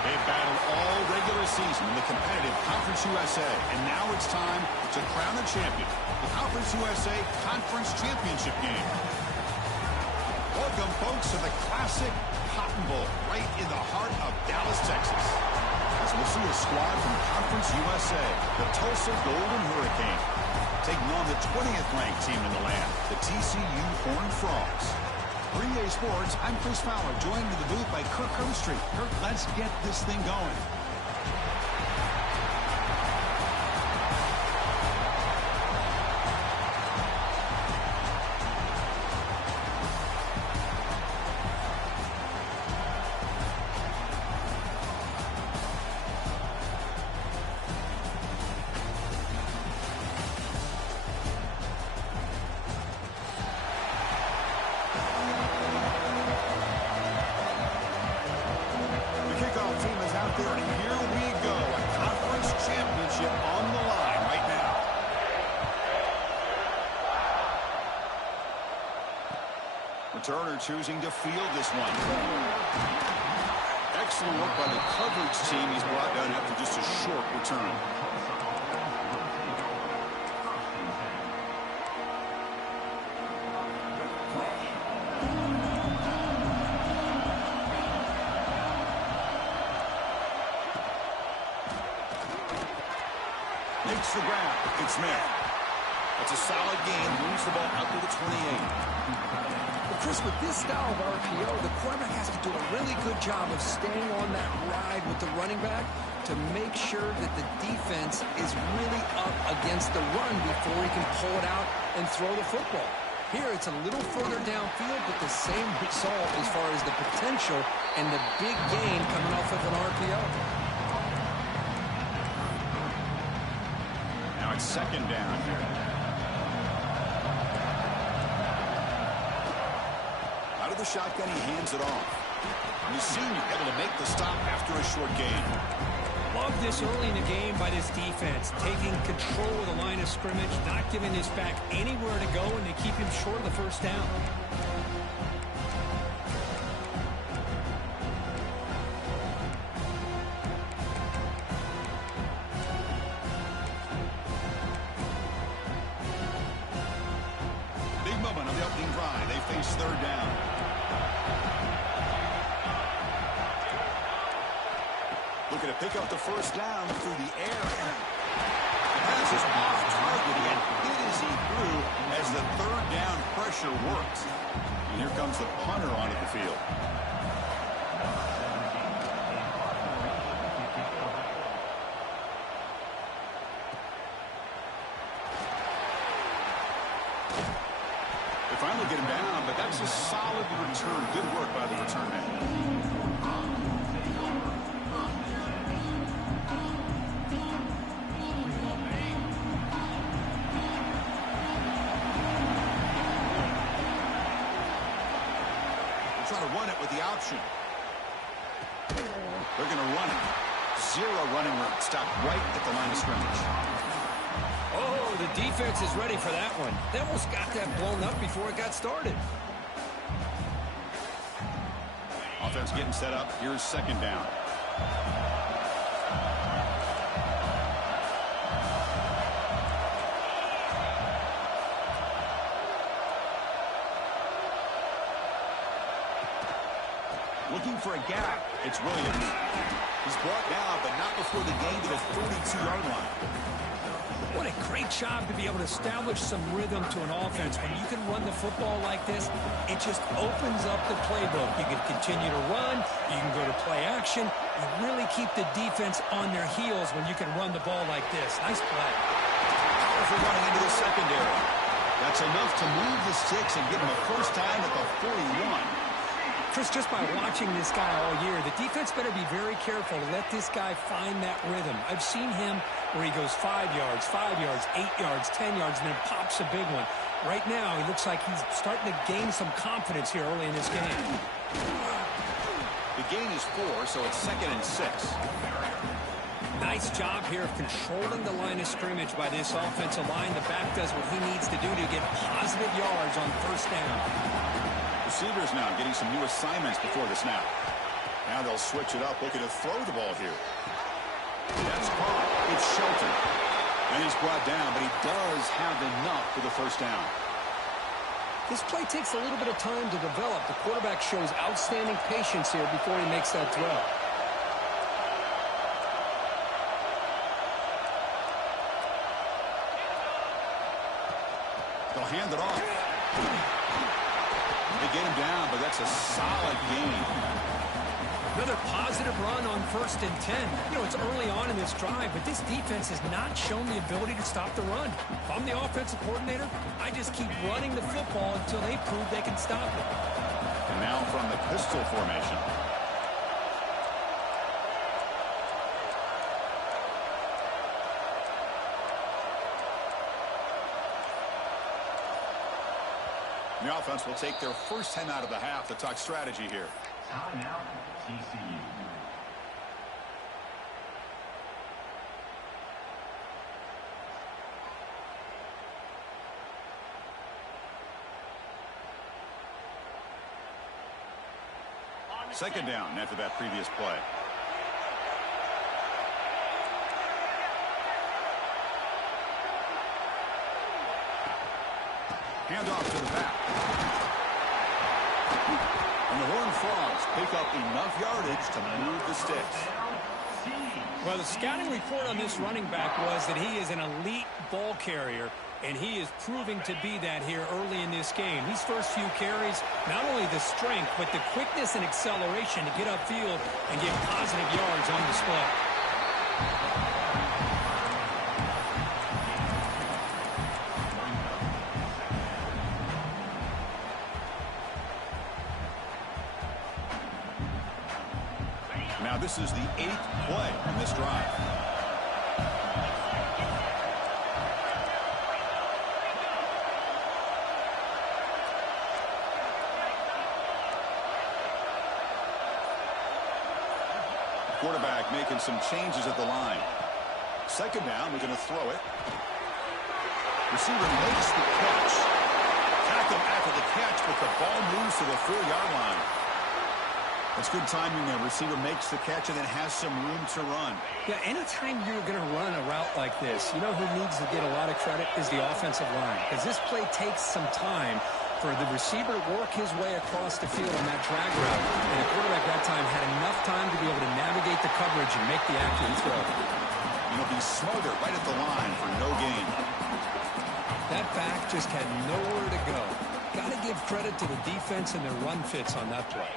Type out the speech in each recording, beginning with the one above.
They've battled all regular season in the competitive Conference USA, and now it's time to crown a champion. The Conference USA Conference Championship game. Welcome, folks, to the classic Cotton Bowl right in the heart of Dallas, Texas. As we'll see a squad from Conference USA, the Tulsa Golden Hurricane, taking on the 20th ranked team in the land, the TCU Horned Frogs. For EA Sports, I'm Chris Fowler, joined in the booth by Kirk Herbstreit. Kirk, let's get this thing going. Turner choosing to field this one. Excellent work by the coverage team. He's brought down after just a short return. Makes the grab. It's Smith. That's a solid gain. Moves the ball out to the 28. Chris, with this style of RPO, the quarterback has to do a really good job of staying on that ride with the running back to make sure that the defense is really up against the run before he can pull it out and throw the football. Here, it's a little further downfield, but the same result as far as the potential and the big gain coming off of an RPO. Now it's second down here. The shotgun, he hands it off. And the senior able to make the stop after a short gain. Love this early in the game by this defense, taking control of the line of scrimmage, not giving this back anywhere to go, and they keep him short of the first down. Big moment on the opening drive. They face third down. Looking to pick up the first down through the air. The pass is off target and hit as he threw as the third down pressure works. And here comes the punter onto the field. They finally get him down, but that's a solid return. Good work by the return man. run it with the option. They're going to run it. Zero running room. Stop right at the line of scrimmage. Oh, the defense is ready for that one. They almost got that blown up before it got started. Offense getting set up. Here's second down. Looking for a gap. It's Williams. He's brought down, but not before the gain to the 42-yard line. What a great job to be able to establish some rhythm to an offense. When you can run the football like this, it just opens up the playbook. You can continue to run. You can go to play action. You really keep the defense on their heels when you can run the ball like this. Nice play. Powerful running into the secondary. That's enough to move the sticks and get him a first time at the 41. Chris, just by watching this guy all year, the defense better be very careful to let this guy find that rhythm. I've seen him where he goes 5 yards, 8 yards, 10 yards, and then pops a big one. Right now, he looks like he's starting to gain some confidence here early in this game. The gain is 4, so it's 2nd and 6. Nice job here of controlling the line of scrimmage by this offensive line. The back does what he needs to do to get positive yards on first down. Receivers now getting some new assignments before the snap. Now they'll switch it up, looking to throw the ball here. That's caught. It's Shelton. And he's brought down, but he does have enough for the first down. This play takes a little bit of time to develop. The quarterback shows outstanding patience here before he makes that throw. They'll hand it off. They get him down, but that's a solid gain. Another positive run on 1st and 10. You know, it's early on in this drive, but this defense has not shown the ability to stop the run. If I'm the offensive coordinator, I just keep running the football until they prove they can stop it. And now from the pistol formation. The offense will take their first time out of the half to talk strategy here. Timeout, TCU. Second down after that previous play. Handoff to the back. And the Horned Frogs pick up enough yardage to move the sticks. Well, the scouting report on this running back was that he is an elite ball carrier, and he is proving to be that here early in this game. These first few carries, not only the strength, but the quickness and acceleration to get upfield and get positive yards on display. Now this is the 8th play in this drive. Quarterback making some changes at the line. Second down, we're going to throw it. Receiver makes the catch. Tackle after the catch, but the ball moves to the 4-yard line. That's good timing there. Receiver makes the catch and then has some room to run. Yeah, anytime you're going to run a route like this, you know who needs to get a lot of credit is the offensive line. Because this play takes some time for the receiver to work his way across the field on that drag route. And the quarterback that time had enough time to be able to navigate the coverage and make the accurate throw. And he'll be smarter right at the line for no gain. That back just had nowhere to go. Got to give credit to the defense and their run fits on that play.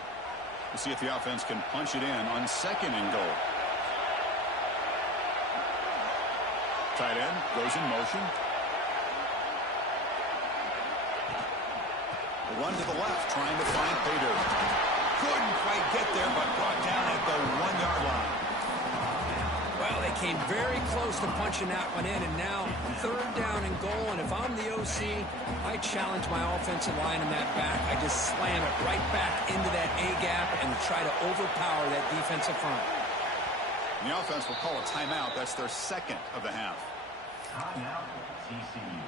We'll see if the offense can punch it in on 2nd and goal. Tight end goes in motion. The run to the left, trying to find Pater. Couldn't quite get there, but brought down at the 1-yard line. Well, they came very close to punching that one in, and now third down and goal. And if I'm the OC, I challenge my offensive line in that back. I just slam it right back into that A-gap and try to overpower that defensive front. And the offense will call a timeout. That's their second of the half. Timeout, TCU.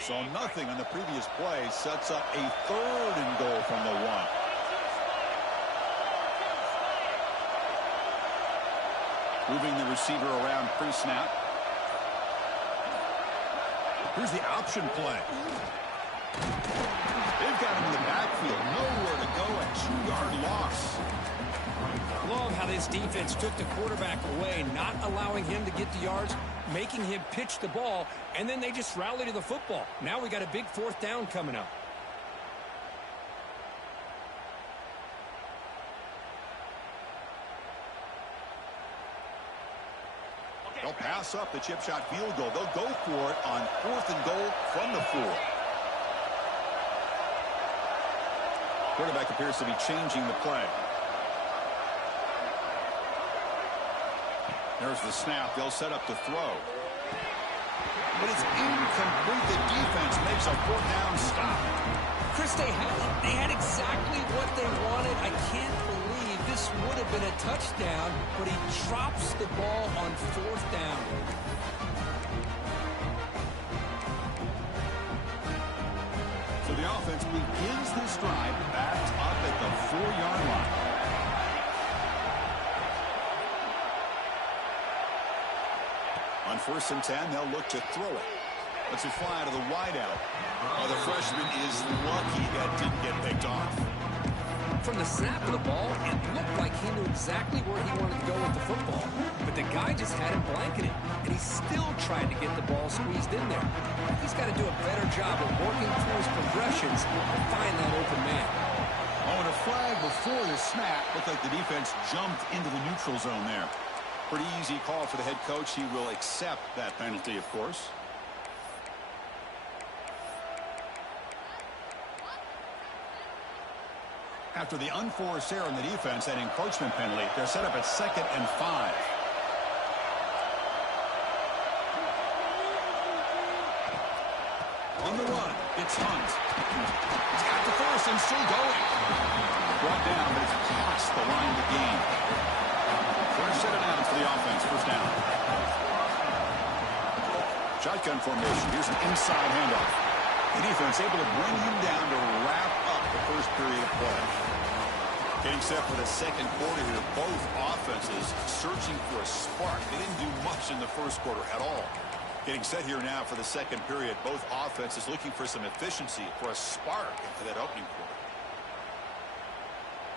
So nothing on the previous play sets up a third and goal from the 1. Moving the receiver around pre-snap. Here's the option play. They've got him in the backfield. Nowhere to go. A 2-yard loss. Love how this defense took the quarterback away, not allowing him to get the yards, making him pitch the ball, and then they just rally to the football. Now we got a big fourth down coming up. They'll pass up the chip shot field goal. They'll go for it on 4th and goal from the 4. Quarterback appears to be changing the play. There's the snap. They'll set up to throw. But it's incomplete. The defense makes a 4th down stop. Chris, they had exactly what they wanted. I can't believe this would have been a touchdown, but he drops the ball on 4th down. So the offense begins this drive backed up at the 4-yard line. On 1st and 10, they'll look to throw it. Let's it fly to the wideout. Oh, the freshman is lucky that didn't get picked off. From the snap of the ball, it looked like he knew exactly where he wanted to go with the football. But the guy just had him blanketed, and he still tried to get the ball squeezed in there. He's got to do a better job of working through his progressions to find that open man. Oh, and a flag before the snap. Looked like the defense jumped into the neutral zone there. Pretty easy call for the head coach. He will accept that penalty, of course. After the unforced error in the defense, that encroachment penalty, they're set up at 2nd and 5. On the run, it's Hunt. He's got the first and still going. Brought down, but it's past the line of the game. First set it out for the offense. 1st down. Shotgun formation. Here's an inside handoff. The defense able to bring him down to wrap up the first period of play. Getting set for the second quarter here. Both offenses searching for a spark. They didn't do much in the first quarter at all. Getting set here now for the second period. Both offenses looking for some efficiency, for a spark into that opening quarter.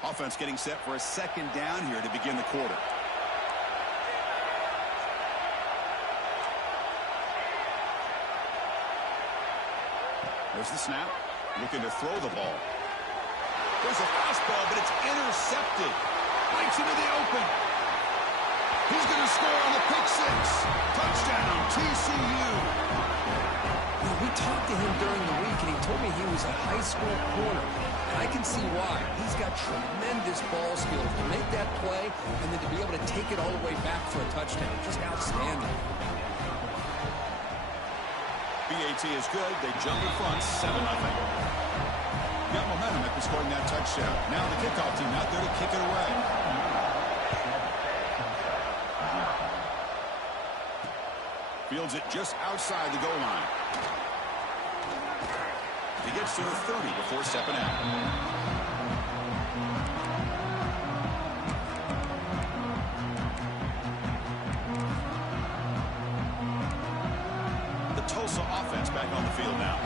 Offense getting set for a 2nd down here to begin the quarter. There's the snap. Looking to throw the ball. There's a fastball, but it's intercepted. Right into the open. He's going to score on the pick 6. Touchdown, TCU. We talked to him during the week, and he told me he was a high school corner. And I can see why. He's got tremendous ball skills to make that play and then to be able to take it all the way back for a touchdown. Just outstanding. BAT is good. They jump in front, 7-0. Got momentum after scoring that touchdown. Now the kickoff team out there to kick it away. Fields it just outside the goal line. He gets to the 30 before stepping out. The Tulsa offense back on the field now.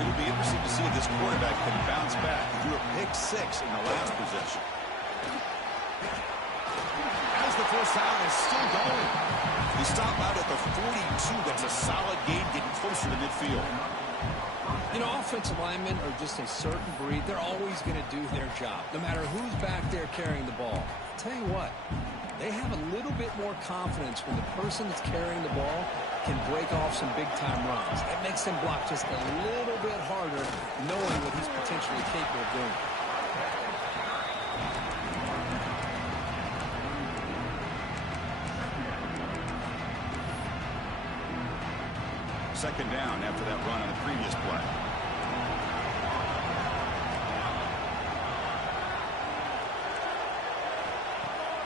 It'll be interesting to see if this quarterback can bounce back. He threw a pick 6 in the last possession. As the first down is still going. He stopped out at the 42. That's a solid gain, getting closer to midfield. You know, offensive linemen are just a certain breed. They're always going to do their job, no matter who's back there carrying the ball. Tell you what, they have a little bit more confidence when the person that's carrying the ball can break off some big-time runs. It makes them block just a little bit harder, knowing what he's potentially capable of doing. Second down after that run on the previous play.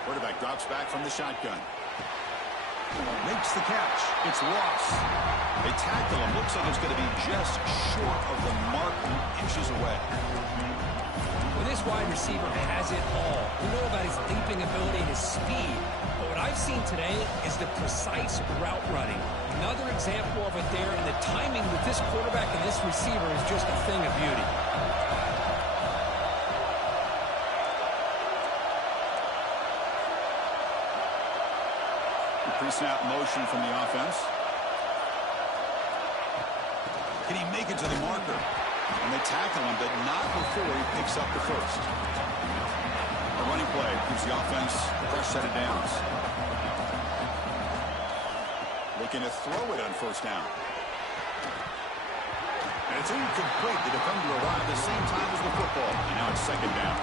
Quarterback drops back from the shotgun. Makes the catch. It's lost. They tackle him. Looks like it's going to be just short of the mark, inches away. Well, this wide receiver has it all. We know about his leaping ability and his speed. But what I've seen today is the precise route running. Another example of it there, and the timing with this quarterback and this receiver is just a thing of beauty. Pre-snap motion from the offense. Can he make it to the marker? And they tackle him, but not before he picks up the first. A running play gives the offense a fresh set of downs. Looking to throw it on first down. And it's incomplete. The defender arrived at the same time as the football. And now it's second down.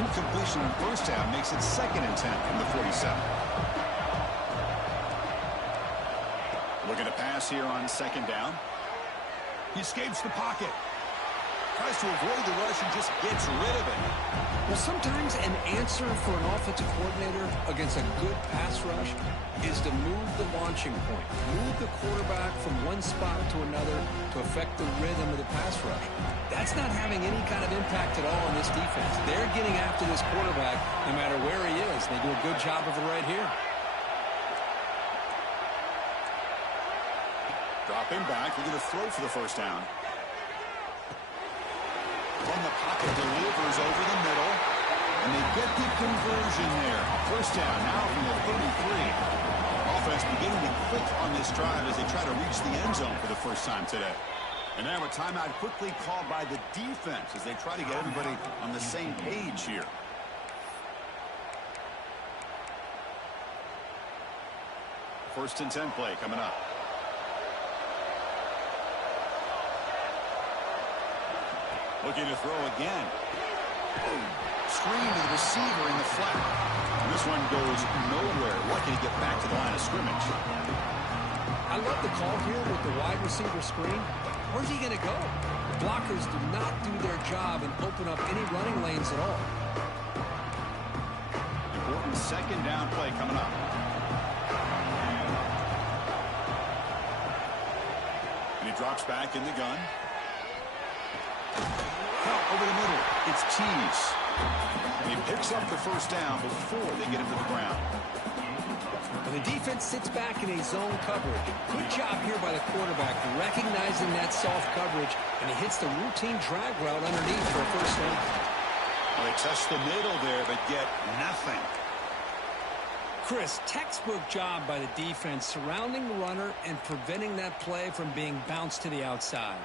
Incompletion on first down makes it 2nd and 10 from the 47. Looking to pass here on second down. He escapes the pocket. Tries to avoid the rush and just gets rid of it. Well, sometimes an answer for an offensive coordinator against a good pass rush is to move the launching point. Move the quarterback from one spot to another to affect the rhythm of the pass rush. That's not having any kind of impact at all on this defense. They're getting after this quarterback no matter where he is. They do a good job of it right here. Dropping back. They're going to throw for the first down. From the pocket, delivers over the middle. And they get the conversion there. First down now from the 33. Offense beginning to click on this drive as they try to reach the end zone for the first time today. And now a timeout quickly called by the defense as they try to get everybody on the same page here. First and 10 play coming up. Looking to throw again. Screen to the receiver in the flat. And this one goes nowhere. Lucky to get back to the line of scrimmage. I love the call here with the wide receiver screen. Where's he going to go? The blockers do not do their job and open up any running lanes at all. Important second down play coming up. And he drops back in the gun. Over the middle, it's Cheese. And he picks up the first down before they get him to the ground. And the defense sits back in a zone coverage. Good job here by the quarterback, recognizing that soft coverage, and he hits the routine drag route underneath for a first down. Well, they test the middle there, but get nothing. Chris, textbook job by the defense surrounding the runner and preventing that play from being bounced to the outside.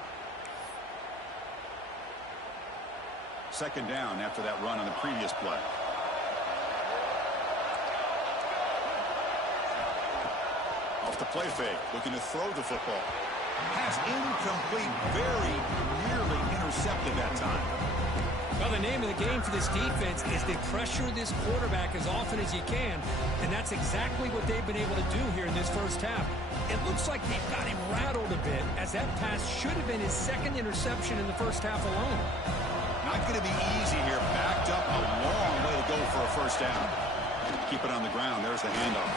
Second down after that run on the previous play. Off the play fake, looking to throw the football. Pass incomplete, very nearly intercepted that time. Well, the name of the game for this defense is to pressure this quarterback as often as you can, and that's exactly what they've been able to do here in this first half. It looks like they've got him rattled a bit, as that pass should have been his second interception in the first half alone. Not going to be easy here. Backed up a long way to go for a first down. Keep it on the ground. There's the handoff.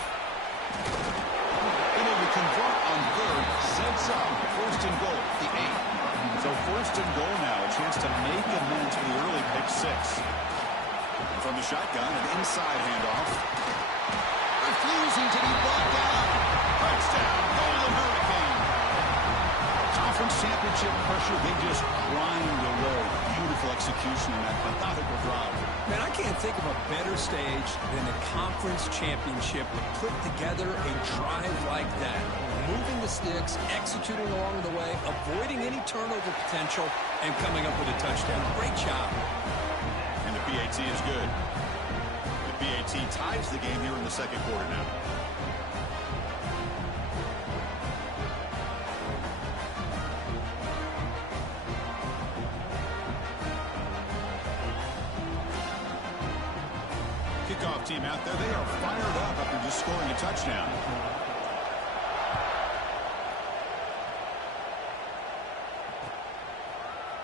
Able to convert on third. Sets up first and goal, the 8. So first and goal now. A chance to make amends for the early pick 6. From the shotgun, an inside handoff. Refusing to be brought down. Touchdown, Golden Hurricane. Conference championship pressure, they just grind away. beautiful execution in that methodical drive. Man, I can't think of a better stage than the conference championship to put together a drive like that. Moving the sticks, executing along the way, avoiding any turnover potential, and coming up with a touchdown. Great job. And the PAT is good. The PAT ties the game here in the second quarter now. Kickoff team out there. They are fired up after just scoring a touchdown.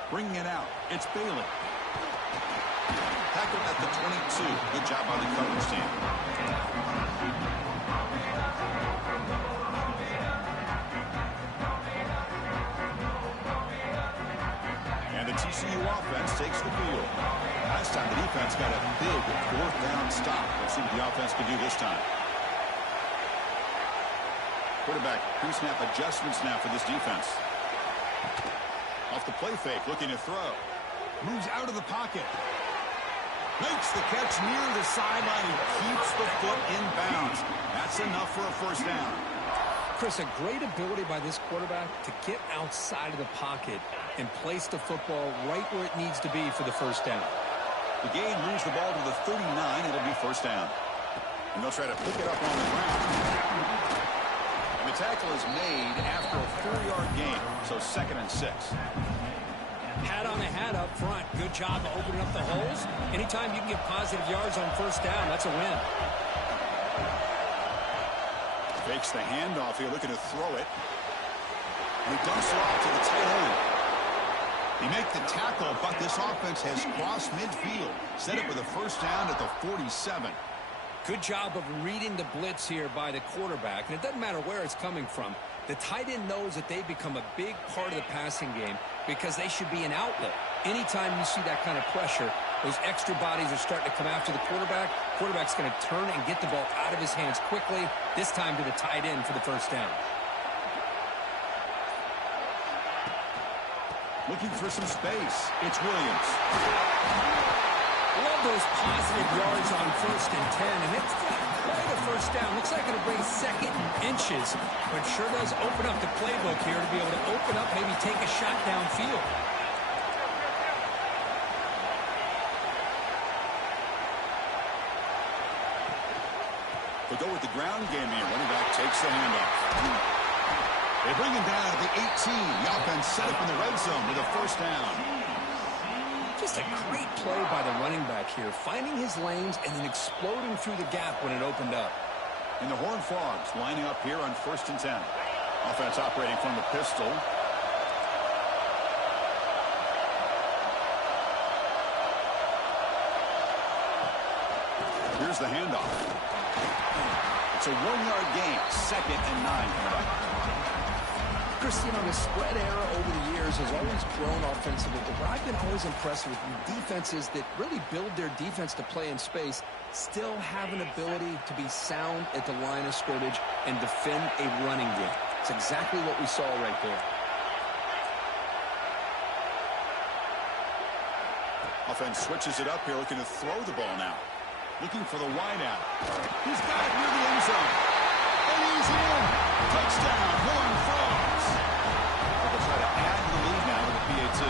Bringing it out. It's Bailey. Tackled at the 22. Good job by the coverage team. And the TCU offense takes the field. Last time the defense got a big fourth down stop. Let's see what the offense can do this time. Quarterback pre-snap adjustments now for this defense. Off the play fake, looking to throw. Moves out of the pocket. Makes the catch near the sideline. He keeps the foot in bounds. That's enough for a first down. Chris, a great ability by this quarterback to get outside of the pocket and place the football right where it needs to be for the first down. The gain moves the ball to the 39. It'll be first down. And they'll try to pick it up on the ground. And the tackle is made after a 4-yard gain. So 2nd and 6. Hat on a hat up front. Good job of opening up the holes. Anytime you can get positive yards on first down, that's a win. Fakes the handoff here, looking to throw it. And he dumps it off to the tight end. He makes the tackle, but this offense has crossed midfield. Set up with a first down at the 47. Good job of reading the blitz here by the quarterback. And it doesn't matter where it's coming from. The tight end knows that they've become a big part of the passing game because they should be an outlet. Anytime you see that kind of pressure, those extra bodies are starting to come after the quarterback. Quarterback's going to turn and get the ball out of his hands quickly, this time to the tight end for the first down. Looking for some space. It's Williams. Love those positive yards on 1st and 10, and it's quite a first down. Looks like it'll bring 2nd and inches, but sure does open up the playbook here to be able to open up, maybe take a shot downfield. They'll go with the ground game here. Running back takes the handoff. They bring him down at the 18. The offense set up in the red zone with a first down. Just a great play by the running back here, finding his lanes and then exploding through the gap when it opened up. And the Horned Frogs lining up here on 1st and 10. Offense operating from the pistol. Here's the handoff. It's a 1-yard gain, 2nd and 9. Chris, you know, the spread era over the years has always grown offensively, but I've been always impressed with defenses that really build their defense to play in space, still have an ability to be sound at the line of scrimmage and defend a running game. It's exactly what we saw right there. Offense switches it up here, looking to throw the ball now. Looking for the wideout. He's got it near the end zone. And he's in. Touchdown, Horned Frogs. They'll try to add to the lead now with the PAT.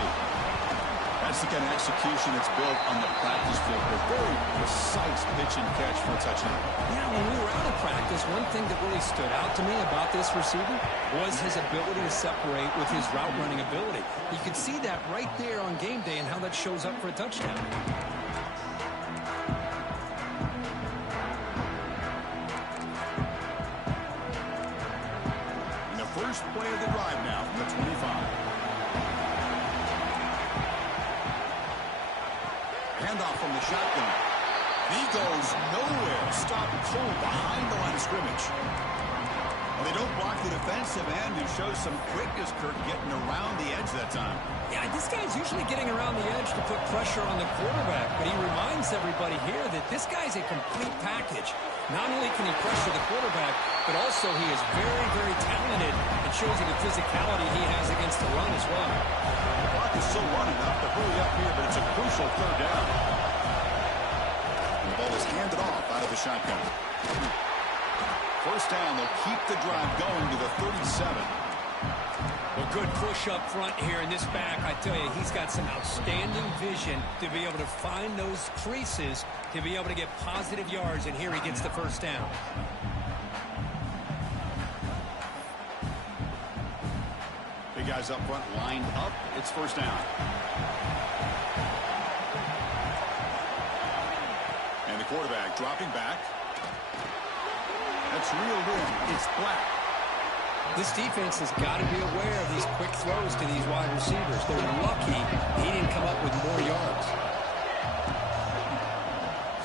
That's the kind of execution that's built on the practice field. A very precise pitch and catch for a touchdown. Yeah, when we were out of practice, one thing that really stood out to me about this receiver was his ability to separate with his route running ability. You could see that right there on game day and how that shows up for a touchdown. First play of the drive now from the 25. Handoff from the shotgun. He goes nowhere. Stopped cold behind the line of scrimmage. Well, they don't block the defensive end who shows some quickness, Kirk, getting around the edge that time. Yeah, this guy's usually getting around the edge to put pressure on the quarterback, but he reminds everybody here that this guy's a complete package. Not only can he pressure the quarterback, but also he is very, very talented. It shows you the physicality he has against the run as well. The clock is still running up to hurry up here, but it's a crucial third down. And the ball is handed off out of the shotgun. First down, they'll keep the drive going to the 37. Well, good push up front here in this back. I tell you, he's got some outstanding vision to be able to find those creases, to be able to get positive yards, and here he gets the first down. Big guys up front lined up. It's first down. And the quarterback dropping back. That's reeled in. It's Black. This defense has got to be aware of these quick throws to these wide receivers. They're lucky he didn't come up with more yards.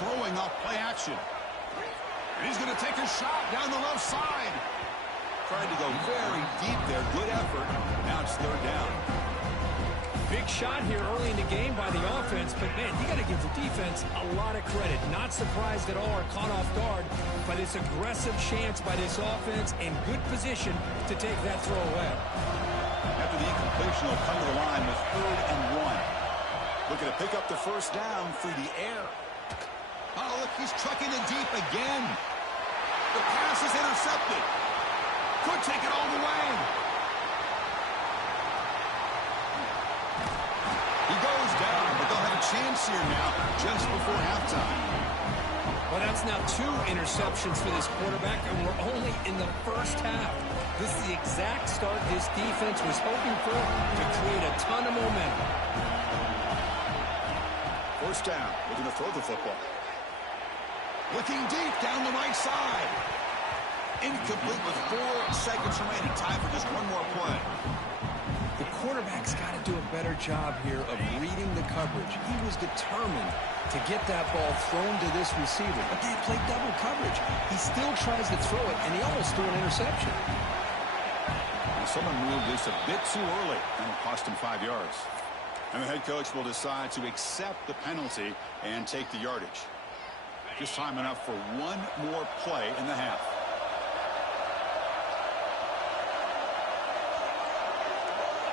Throwing off play action. And he's going to take a shot down the left side. Tried to go very deep there. Good effort. Now it's third down. Big shot here early in the game by the offense, but, man, you got to give the defense a lot of credit. Not surprised at all or caught off guard, but it's aggressive chance by this offense in good position to take that throw away. After the incompletion, they'll come to the line with 3rd and 1. Looking to pick up the first down through the air. Oh, look, he's trucking it deep again. The pass is intercepted. Could take it all the way. He goes down, but they'll have a chance here now just before halftime. Well, that's now 2 interceptions for this quarterback, and we're only in the first half. This is the exact start this defense was hoping for to create a ton of momentum. First down. Looking to throw the football. Looking deep down the right side. Incomplete with 4 seconds remaining. Time for just one more play. The quarterback's got to do a better job here of reading the coverage. He was determined to get that ball thrown to this receiver, but they played double coverage. He still tries to throw it, and he almost threw an interception. And someone moved this a bit too early, and it cost him 5 yards. And the head coach will decide to accept the penalty and take the yardage. Just time enough for one more play in the half.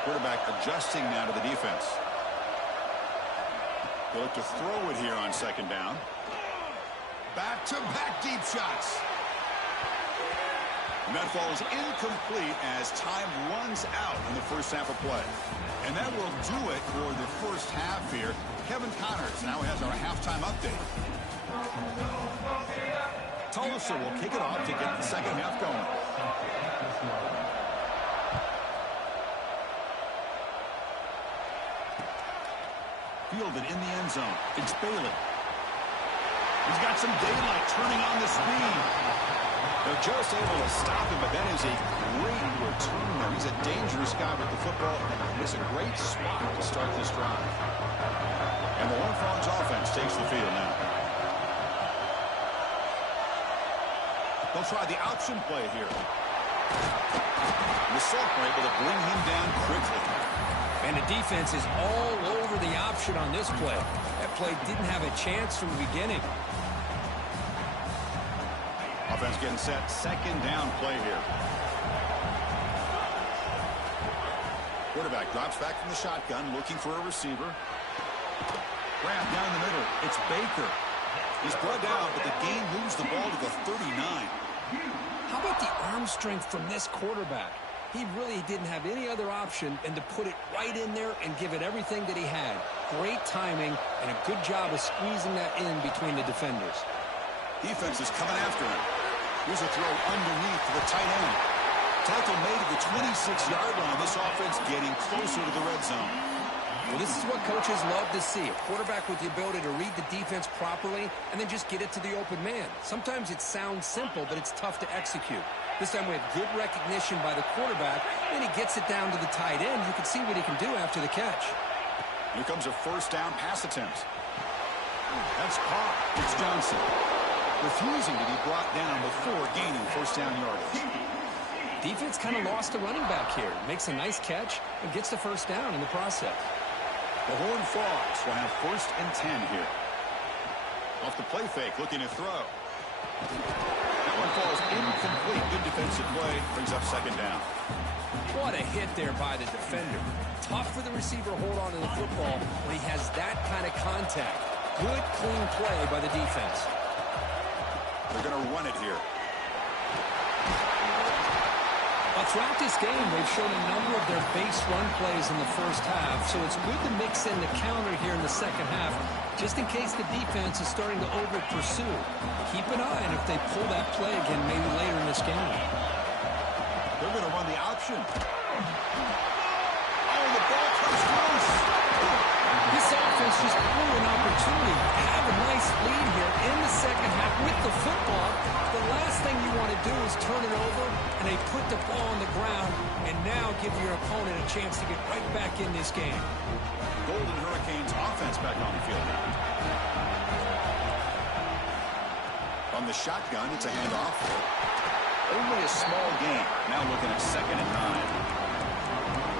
Quarterback adjusting now to the defense. They look to throw it here on second down. Back-to-back deep shots. And that falls incomplete as time runs out in the first half of play. And that will do it for the first half here. Kevin Connors now has our halftime update. Tulsa will kick it off to get the second half going. Fielded in the end zone. It's Bailey. He's got some daylight turning on the speed. They're just able to stop him, but that is a great return there. He's a dangerous guy with the football. It's a great spot to start this drive. And the Horned Frogs offense takes the field now. They'll try the option play here. The Sock were able to bring him down quickly. And the defense is all over the option on this play. That play didn't have a chance from the beginning. Offense getting set. Second down play here. Quarterback drops back from the shotgun, looking for a receiver. Grab down the middle. It's Baker. He's brought down, but the game moves the ball to the 39. How about the arm strength from this quarterback? He really didn't have any other option than to put it right in there and give it everything that he had. Great timing and a good job of squeezing that in between the defenders. Defense is coming after him. Here's a throw underneath to the tight end. Tackle made at the 26-yard line. This offense getting closer to the red zone. Well, this is what coaches love to see. A quarterback with the ability to read the defense properly and then just get it to the open man. Sometimes it sounds simple, but it's tough to execute. This time we have good recognition by the quarterback, and he gets it down to the tight end. You can see what he can do after the catch. Here comes a first down pass attempt. That's caught. It's Johnson. Refusing to be brought down before gaining first down yardage. Defense kind of lost the running back here. Makes a nice catch and gets the first down in the process. The Horned Frogs will have 1st and 10 here. Off the play fake, looking to throw. That one falls incomplete. Good defensive play. Brings up 2nd down. What a hit there by the defender. Tough for the receiver to hold on to the football when he has that kind of contact. Good, clean play by the defense. They're going to run it here. Throughout this game, they've shown a number of their base run plays in the first half, so it's good to mix in the counter here in the second half, just in case the defense is starting to over-pursue. Keep an eye on if they pull that play again maybe later in this game. They're going to run the option. Oh, the ball comes loose. This offense just blew an opportunity to have a nice lead here in the second half with the football. The last thing you want to do is turn it over, and they put the ball on the ground and now give your opponent a chance to get right back in this game. Golden Hurricanes offense back on the field now. On the shotgun, it's a handoff. Only a small gain. Now looking at 2nd and 9.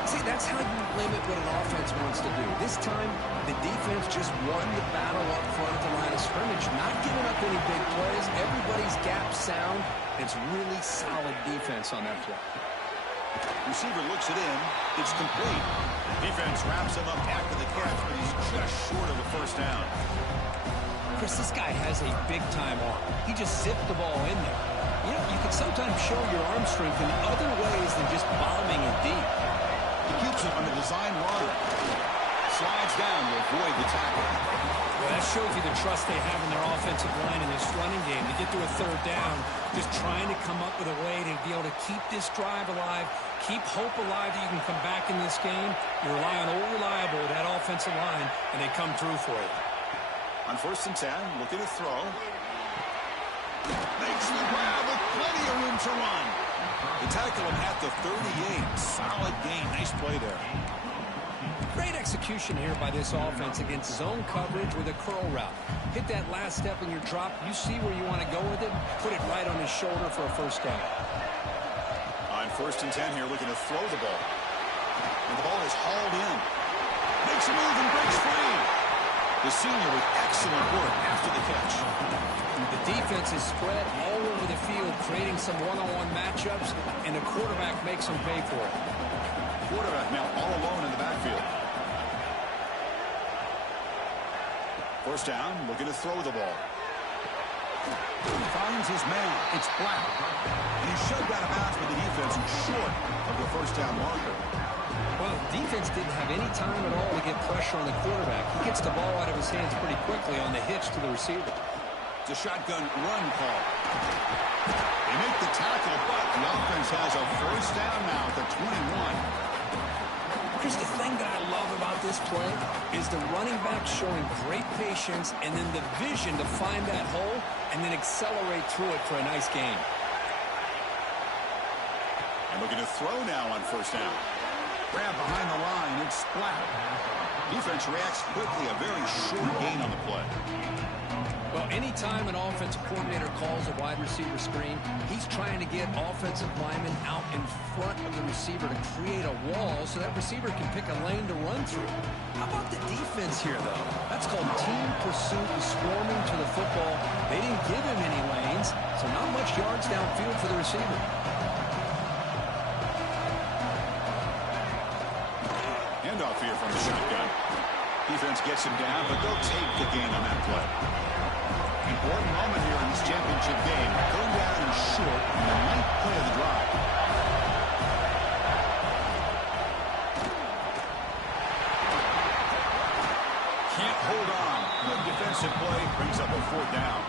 See, that's how you limit what an offense wants to do. This time, the defense just won the battle up front at the line of scrimmage, not giving up any big plays. Everybody's gap sound. It's really solid defense on that play. Receiver looks it in. It's complete. Defense wraps him up after the catch, but he's just short of a 1st down. Chris, this guy has a big-time arm. He just zipped the ball in there. You know, you can sometimes show your arm strength in other ways than just bombing it deep. He keeps it on the design run. Slides down to avoid the tackle. Well, that shows you the trust they have in their offensive line in this running game. To get to a 3rd down, just trying to come up with a way to be able to keep this drive alive, keep hope alive that you can come back in this game. You rely on old reliable, that offensive line, and they come through for you. On 1st and 10, looking to throw. Makes the grab with plenty of room to run. They tackle him at the 38. Solid gain. Nice play there. Great execution here by this offense against zone coverage with a curl route. Hit that last step in your drop. You see where you want to go with it. Put it right on his shoulder for a 1st down. On 1st and 10 here, looking to throw the ball. And the ball is hauled in. Makes a move and breaks free. The senior with excellent work after the catch. The defense is spread all over the field, creating some one-on-one matchups, and the quarterback makes them pay for it. Quarterback now all alone in the backfield. 1st down, looking to throw the ball. Finds his man. It's Black. And he's shoved out of bounds by the defense and short of the 1st down marker. Well, the defense didn't have any time at all to get pressure on the quarterback. He gets the ball out of his hands pretty quickly on the hitch to the receiver. It's a shotgun run call. They make the tackle, but the offense has a 1st down now at the 21. Chris, the thing that I love about this play is the running back showing great patience and then the vision to find that hole and then accelerate through it for a nice gain. And looking to throw now on 1st down. Grab behind the line, it's Splat. Defense reacts quickly, a very short gain on the play. Well, anytime an offensive coordinator calls a wide receiver screen, he's trying to get offensive linemen out in front of the receiver to create a wall so that receiver can pick a lane to run through. How about the defense here, though? That's called team pursuit and swarming to the football. They didn't give him any lanes, so not much yards downfield for the receiver. Handoff here from the shotgun. Defense gets him down, but they'll take the gain on that play. Important moment here in this championship game. Going down and short on the 9th play of the drive. Can't hold on. Good defensive play brings up a 4th down.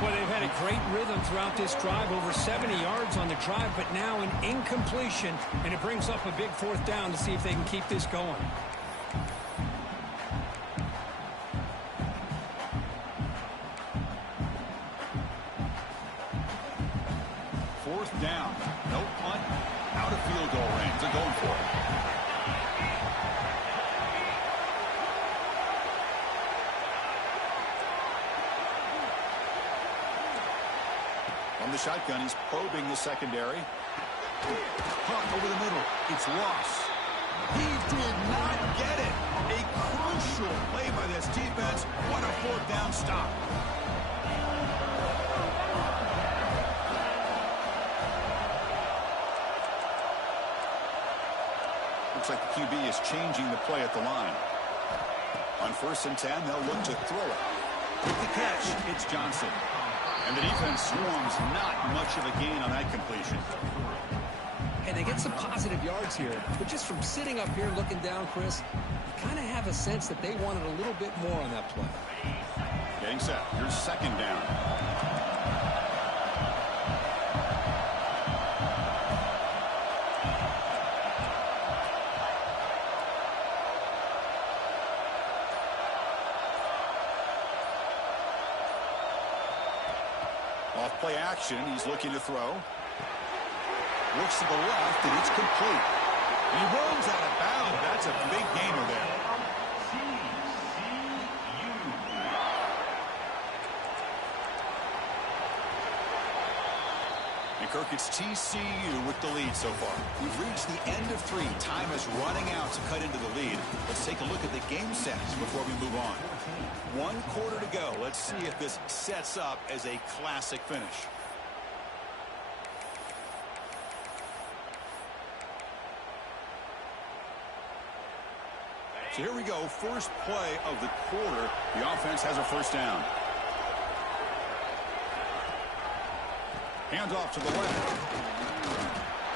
Well, they've had a great rhythm throughout this drive, over 70 yards on the drive, but now an incompletion, and it brings up a big 4th down to see if they can keep this going. Down. No punt. Out of field goal range. They're going for it. On the shotgun, he's probing the secondary. Caught over the middle. It's lost. He did not get it. A crucial play by this defense. What a fourth down stop. Looks like the QB is changing the play at the line. On 1st and 10, they'll look to throw it. With the catch, it's Johnson. And the defense swarms, not much of a gain on that completion. And they get some positive yards here. But just from sitting up here looking down, Chris, you kind of have a sense that they wanted a little bit more on that play. Getting set. Here's 2nd down. Off play action. He's looking to throw. Looks to the left, and it's complete. He runs out of bounds. That's a big gainer there. And Kirk, it's TCU with the lead so far. We've reached the end of 3. Time is running out to cut into the lead. Let's take a look at the game stats before we move on. 1 quarter to go. Let's see if this sets up as a classic finish. So here we go. First play of the quarter. The offense has a 1st down. Hands off to the left.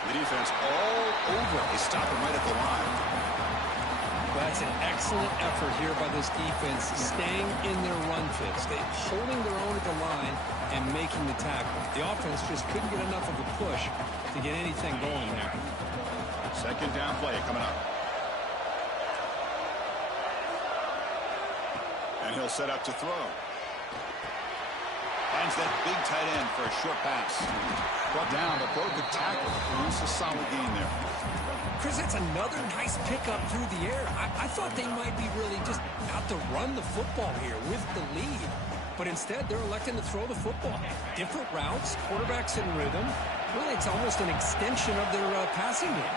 The defense all over. They stop him right at the line. Well, that's an excellent effort here by this defense, staying in their run fix. They're holding their own at the line and making the tackle. The offense just couldn't get enough of a push to get anything going there. 2nd down play coming up. And he'll set up to throw. Finds that big tight end for a short pass. Brought down, but broke a tackle. It's a solid gain there. Chris, that's another nice pickup through the air. I thought they might be really just out to run the football here with the lead. But instead, they're electing to throw the football. Different routes, quarterbacks in rhythm. Really, it's almost an extension of their passing game.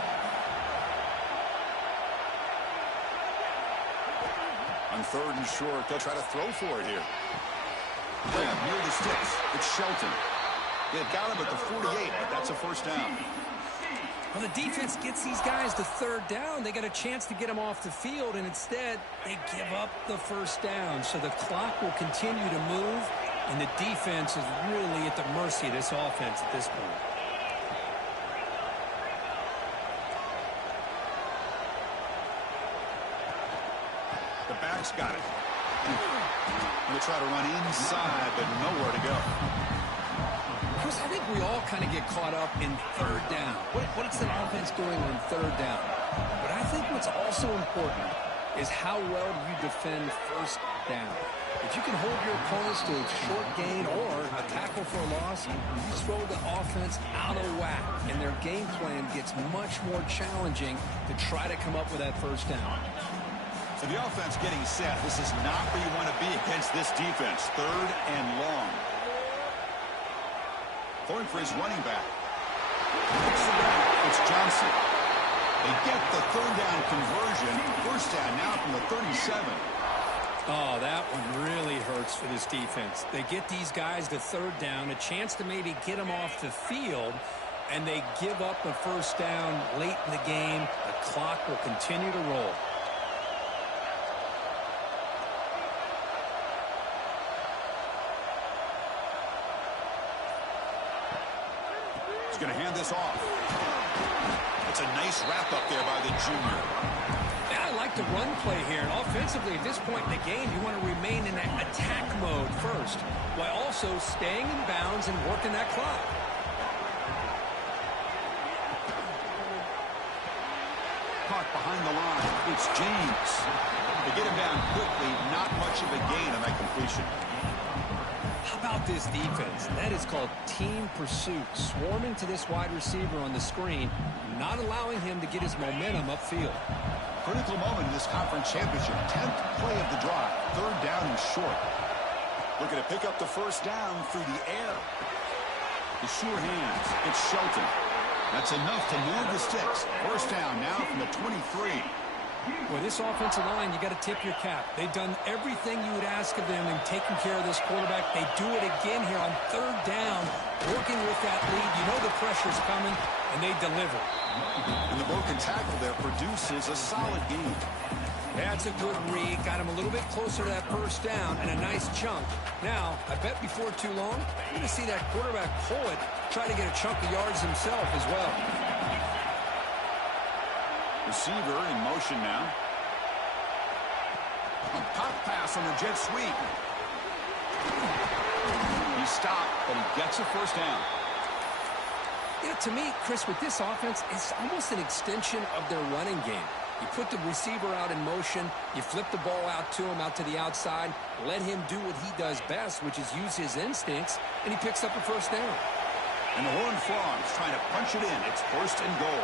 On 3rd and short, they'll try to throw for it here. Yeah, near the sticks. It's Shelton. They've got him at the 48, but that's a 1st down. Well, the defense gets these guys to 3rd down. They got a chance to get them off the field, and instead, they give up the 1st down. So the clock will continue to move, and the defense is really at the mercy of this offense at this point. The back's got it. They'll try to run inside, but nowhere to go. Chris, I think we all kind of get caught up in 3rd down. What's the offense doing on 3rd down? But I think what's also important is how well do you defend 1st down. If you can hold your opponents to a short gain or a tackle for a loss, you throw the offense out of whack, and their game plan gets much more challenging to try to come up with that 1st down. So the offense getting set. This is not where you want to be against this defense. 3rd and long. Throwing for his running back. It's Johnson. They get the 3rd down conversion. 1st down now from the 37. Oh, that one really hurts for this defense. They get these guys to 3rd down, a chance to maybe get them off the field, and they give up the 1st down late in the game. The clock will continue to roll. Going to hand this off. It's a nice wrap up there by the junior. Yeah, I like the run play here. And offensively, at this point in the game, you want to remain in that attack mode first, while also staying in bounds and working that clock. Caught behind the line. It's James. They get him down quickly. Not much of a gain on that completion. How about this defense? That is called team pursuit. Swarming to this wide receiver on the screen, not allowing him to get his momentum upfield. Critical moment in this conference championship. 10th play of the drive. 3rd down and short. Looking to pick up the 1st down through the air. The sure hands. It's Shelton. That's enough to move the sticks. First down now from the 23. Well, this offensive line, you got to tip your cap. They've done everything you would ask of them in taking care of this quarterback. They do it again here on third down, working with that lead. You know the pressure's coming, and they deliver. And the broken tackle there produces a solid gain. That's a good read. Got him a little bit closer to that first down and a nice chunk. Now, I bet before too long, you're going to see that quarterback pull it, try to get a chunk of yards himself as well. Receiver in motion now. A pop pass on the jet sweep. He stopped, but he gets a first down. You know, to me, Chris, with this offense, it's almost an extension of their running game. You put the receiver out in motion, you flip the ball out to him, out to the outside, let him do what he does best, which is use his instincts, and he picks up a first down. And the Horned Frogs trying to punch it in. It's first and goal.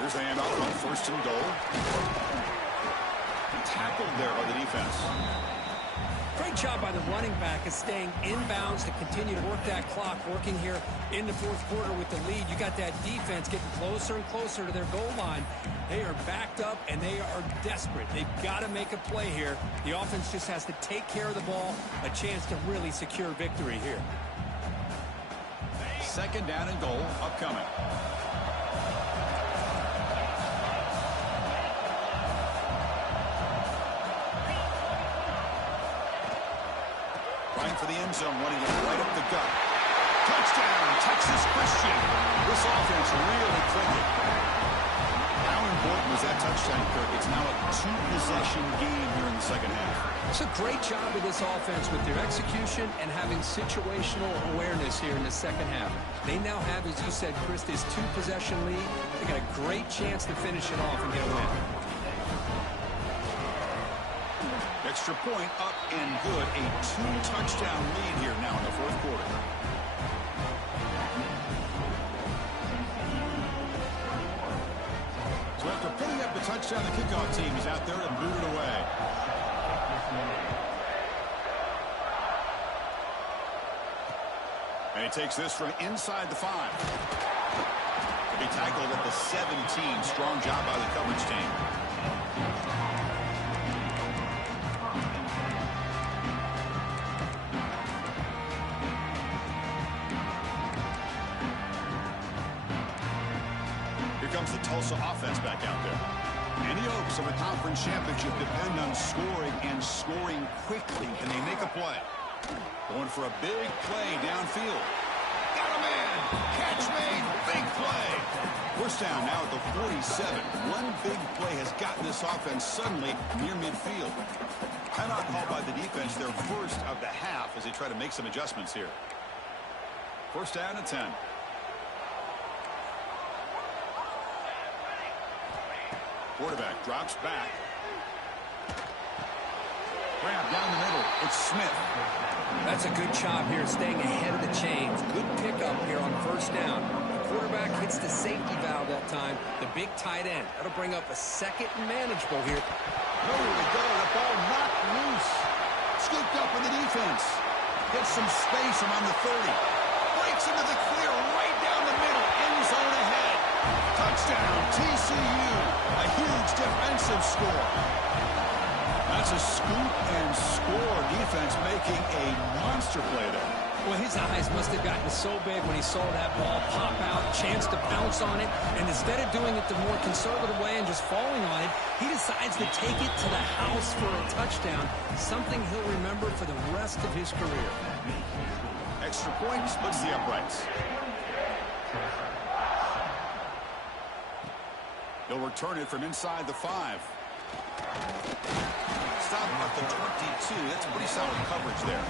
Here's the handoff on first and goal. Tackled there by the defense. Great job by the running back of staying inbounds to continue to work that clock, working here in the fourth quarter with the lead. You got that defense getting closer and closer to their goal line. They are backed up, and they are desperate. They've got to make a play here. The offense just has to take care of the ball, a chance to really secure victory here. Second down and goal upcoming. For the end zone, running it right up the gut. Touchdown, Texas Christian. This offense really clicking. How important was that touchdown, Kirk? It's now a two-possession game here in the second half. It's a great job of this offense with their execution and having situational awareness here in the second half. They now have, as you said, Chris, this two-possession lead. They got a great chance to finish it off and get a win. Extra point up and good. A two-touchdown lead here now in the fourth quarter. So after putting up the touchdown, the kickoff team is out there and booted away. And he takes this from inside the 5. He tackled at the 17. Strong job by the coverage team. Comes the Tulsa offense back out there. Any hopes of a conference championship depend on scoring and scoring quickly. Can they make a play? Going for a big play downfield. Got a man. Catch made. Big play. First down now at the 47. One big play has gotten this offense suddenly near midfield. Timeout called by the defense, their first of the half, as they try to make some adjustments here. First down and 10. Quarterback drops back. Grab down the middle. It's Smith. That's a good job here, staying ahead of the chains. Good pickup here on first down. The quarterback hits the safety valve that time. The big tight end. That'll bring up a second and manageable here. Nowhere to go. The ball knocked loose. Scooped up with the defense. Gets some space around the 30. Breaks into the clear right down the middle. End zone ahead. Touchdown, TCU. A huge defensive score. That's a scoop and score. Defense making a monster play there. Well, his eyes must have gotten so big when he saw that ball pop out, chance to bounce on it, and instead of doing it the more conservative way and just falling on it, he decides to take it to the house for a touchdown, something he'll remember for the rest of his career. Extra point splits the uprights. He'll return it from inside the 5. Stop at the 22. That's pretty solid coverage there.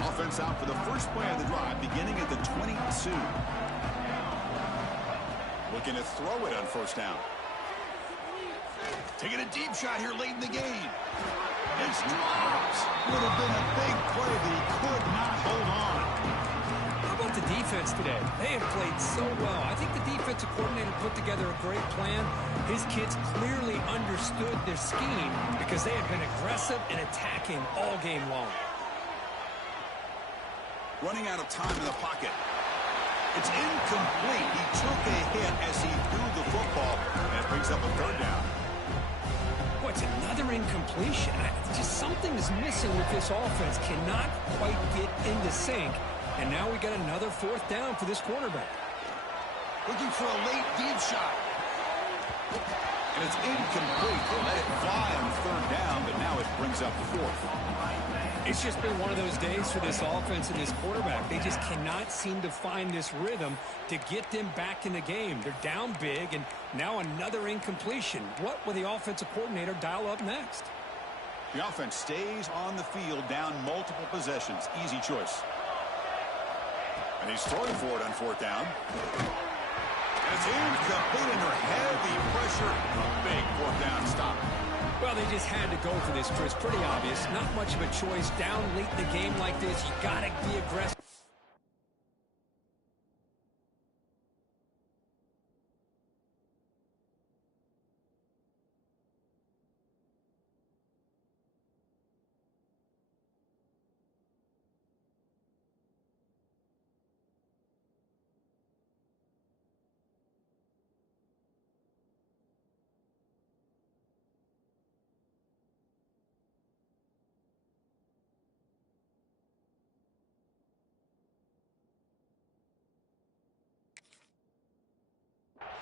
Offense out for the first play of the drive, beginning at the 22. Looking to throw it on first down. Taking a deep shot here late in the game. It's dropped. Would have been a big play, but he could not hold on. How about the defense today? They have played so well. I think the defensive coordinator put together a great plan, His kids clearly understood their scheme because they had been aggressive and attacking all game long. Running out of time in the pocket. It's incomplete. He took a hit as he threw the football. That brings up a third down. Boy, it's another incompletion. Just something is missing with this offense. Cannot quite get into sync. And now we got another fourth down for this quarterback. Looking for a late deep shot. And it's incomplete. They let it fly on third down, but now it brings up fourth. It's just been one of those days for this offense and this quarterback. They just cannot seem to find this rhythm to get them back in the game. They're down big, and now another incompletion. What will the offensive coordinator dial up next? The offense stays on the field, down multiple possessions. Easy choice. And he's throwing for it on fourth down. And it's incomplete under heavy pressure. A big fourth down stop. Well, they just had to go for this, Chris. Pretty obvious. Not much of a choice. Down late in the game like this, you got to be aggressive.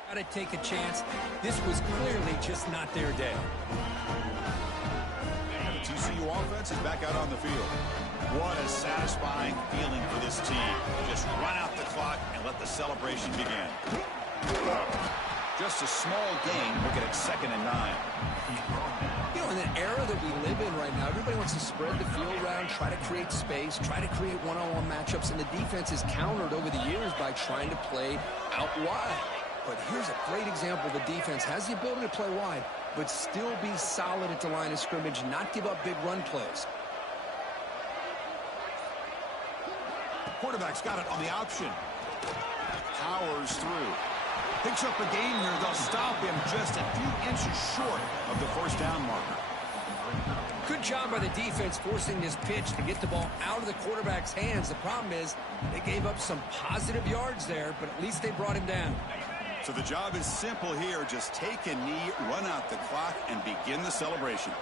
Got to take a chance. This was clearly just not their day. And the TCU offense is back out on the field. What a satisfying feeling for this team. Just run out the clock and let the celebration begin. Just a small gain. Looking at 2nd and 9. You know, in an era that we live in right now, everybody wants to spread the field around, try to create space, try to create one-on-one matchups, and the defense is countered over the years by trying to play out wide. But here's a great example. The defense has the ability to play wide, but still be solid at the line of scrimmage, not give up big run plays. Quarterback's got it on the option. Powers through. Picks up a gain here. They'll stop him just a few inches short of the first down marker. Good job by the defense forcing this pitch to get the ball out of the quarterback's hands. The problem is they gave up some positive yards there, but at least they brought him down. So the job is simple here. Just take a knee, run out the clock, and begin the celebration.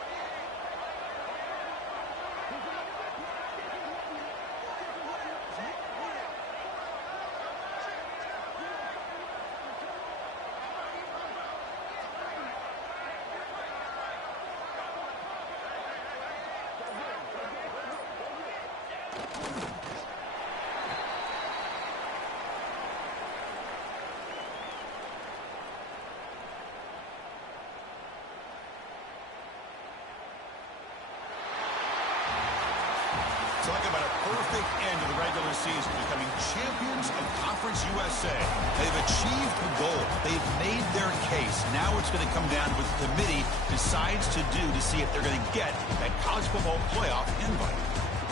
Talk about a perfect end to the regular season, becoming champions of Conference USA. They've achieved the goal. They've made their case. Now it's going to come down to what the committee decides to do to see if they're going to get that college football playoff invite.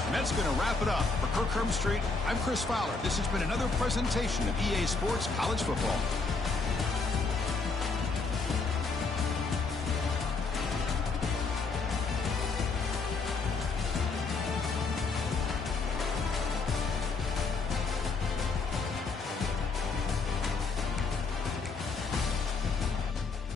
And that's going to wrap it up. For Kirk Street, I'm Chris Fowler. This has been another presentation of EA Sports College Football.